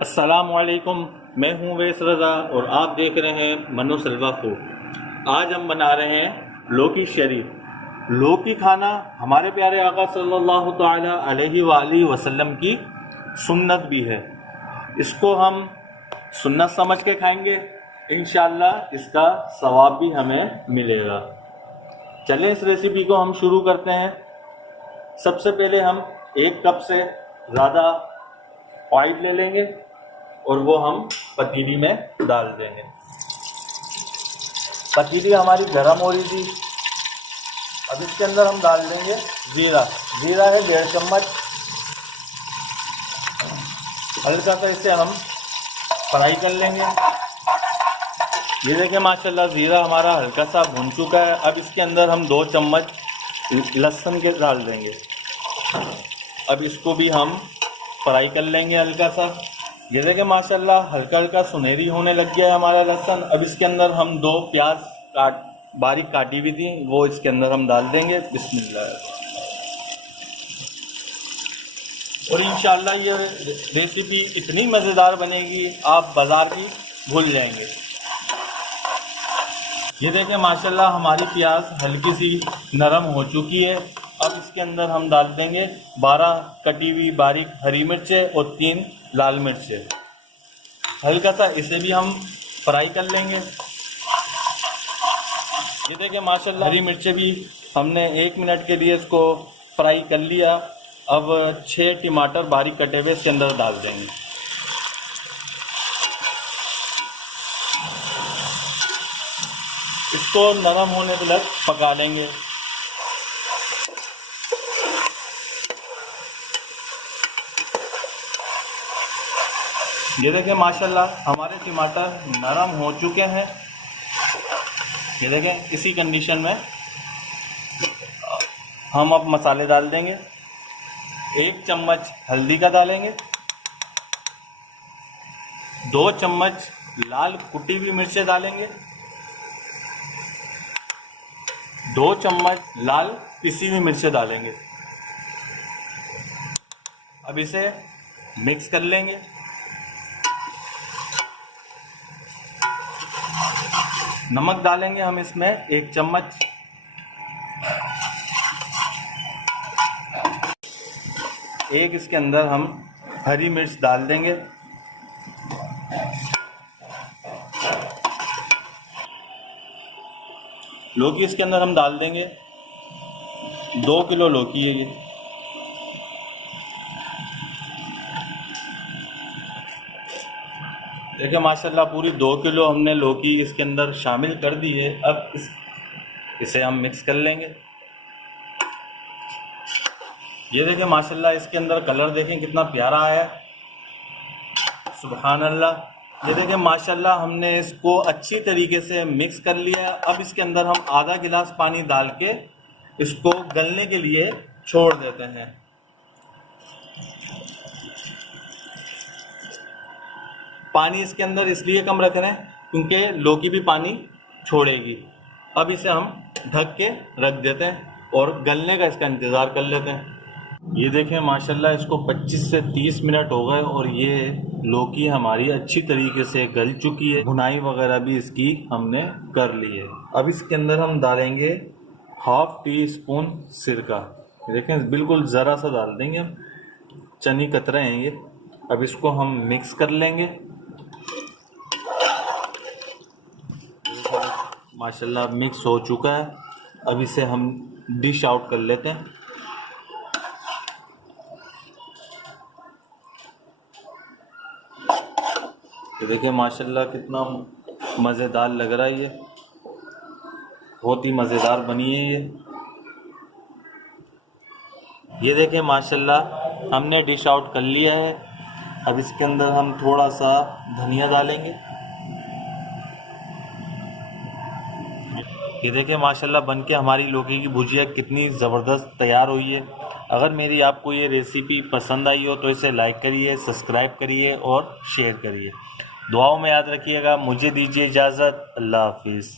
अस्सलामुअलैकुम, मैं हूँ वैस रज़ा और आप देख रहे हैं मनो सलवा फूड। आज हम बना रहे हैं लौकी शरीफ। लौकी खाना हमारे प्यारे आका सल्लल्लाहु ताला अलैहि वसल्लम की सुन्नत भी है। इसको हम सुन्नत समझ के खाएंगे, इंशाअल्लाह इसका सवाब भी हमें मिलेगा। चलें इस रेसिपी को हम शुरू करते हैं। सबसे पहले हम 1 कप से ज़्यादा ऑयल ले लेंगे और वो हम पतीली में डाल देंगे। पतीली हमारी गर्म हो रही थी। अब इसके अंदर हम डाल देंगे जीरा। जीरा है 1.5 चम्मच। हल्का सा इसे हम फ्राई कर लेंगे। ये देखिए माशाल्लाह जीरा हमारा हल्का सा भुन चुका है। अब इसके अंदर हम 2 चम्मच लहसुन के डाल देंगे। अब इसको भी हम फ्राई कर लेंगे हल्का सा। ये देखिए माशाल्लाह हल्का हल्का सुनहरी होने लग गया है हमारा लहसुन। अब इसके अंदर हम 2 प्याज बारीक काटी हुई थी वो इसके अंदर हम डाल देंगे। बिस्मिल्लाह। और इंशाअल्लाह ये रेसिपी इतनी मज़ेदार बनेगी आप बाज़ार की भूल जाएंगे। ये देखिए माशाल्लाह हमारी प्याज हल्की सी नरम हो चुकी है। अब इसके अंदर हम डाल देंगे 12 कटी हुई बारीक हरी मिर्चें और 3 लाल मिर्चें। हल्का सा इसे भी हम फ्राई कर लेंगे। ये देखिए माशाल्लाह हरी मिर्चें भी हमने 1 मिनट के लिए इसको फ्राई कर लिया। अब 6 टमाटर बारीक कटे हुए इसके अंदर डाल देंगे। इसको नरम होने तक पका लेंगे। ये देखिए माशाल्लाह हमारे टमाटर नरम हो चुके हैं। ये देखें इसी कंडीशन में हम अब मसाले डाल देंगे। 1 चम्मच हल्दी का डालेंगे। 2 चम्मच लाल कुटी हुई मिर्चें डालेंगे। 2 चम्मच लाल पिसी हुई मिर्चें डालेंगे। अब इसे मिक्स कर लेंगे। नमक डालेंगे हम इसमें 1 चम्मच। एक इसके अंदर हम हरी मिर्च डाल देंगे। लौकी इसके अंदर हम डाल देंगे। 2 किलो लौकी है ये। देखिए माशाल्लाह पूरी 2 किलो हमने लौकी इसके अंदर शामिल कर दी है। अब इसे हम मिक्स कर लेंगे। ये देखिए माशाल्लाह इसके अंदर कलर देखें कितना प्यारा आया है। सुभान अल्लाह। ये देखिए माशाल्लाह हमने इसको अच्छी तरीके से मिक्स कर लिया। अब इसके अंदर हम आधा गिलास पानी डाल के इसको गलने के लिए छोड़ देते हैं। पानी इसके अंदर इसलिए कम रख रहे हैं क्योंकि लौकी भी पानी छोड़ेगी। अब इसे हम ढक के रख देते हैं और गलने का इसका इंतज़ार कर लेते हैं। ये देखें माशाल्लाह इसको 25 से 30 मिनट हो गए और ये लौकी हमारी अच्छी तरीके से गल चुकी है। भुनाई वगैरह भी इसकी हमने कर ली है। अब इसके अंदर हम डालेंगे 1/2 टीस्पून सिरका। देखें बिल्कुल ज़रा सा डाल देंगे हम, चनी कतरे हैं ये। अब इसको हम मिक्स कर लेंगे। माशाल्लाह मिक्स हो चुका है। अब इसे हम डिश आउट कर लेते हैं। तो देखिए माशाल्लाह कितना मज़ेदार लग रहा है ये। बहुत ही मज़ेदार बनी है ये देखिए माशाल्लाह हमने डिश आउट कर लिया है। अब इसके अंदर हम थोड़ा सा धनिया डालेंगे। ये देखिए माशाल्लाह बनके हमारी लौकी की भुजिया कितनी ज़बरदस्त तैयार हुई है। अगर मेरी आपको ये रेसिपी पसंद आई हो तो इसे लाइक करिए, सब्सक्राइब करिए और शेयर करिए। दुआओं में याद रखिएगा। मुझे दीजिए इजाज़त। अल्लाह हाफिज़।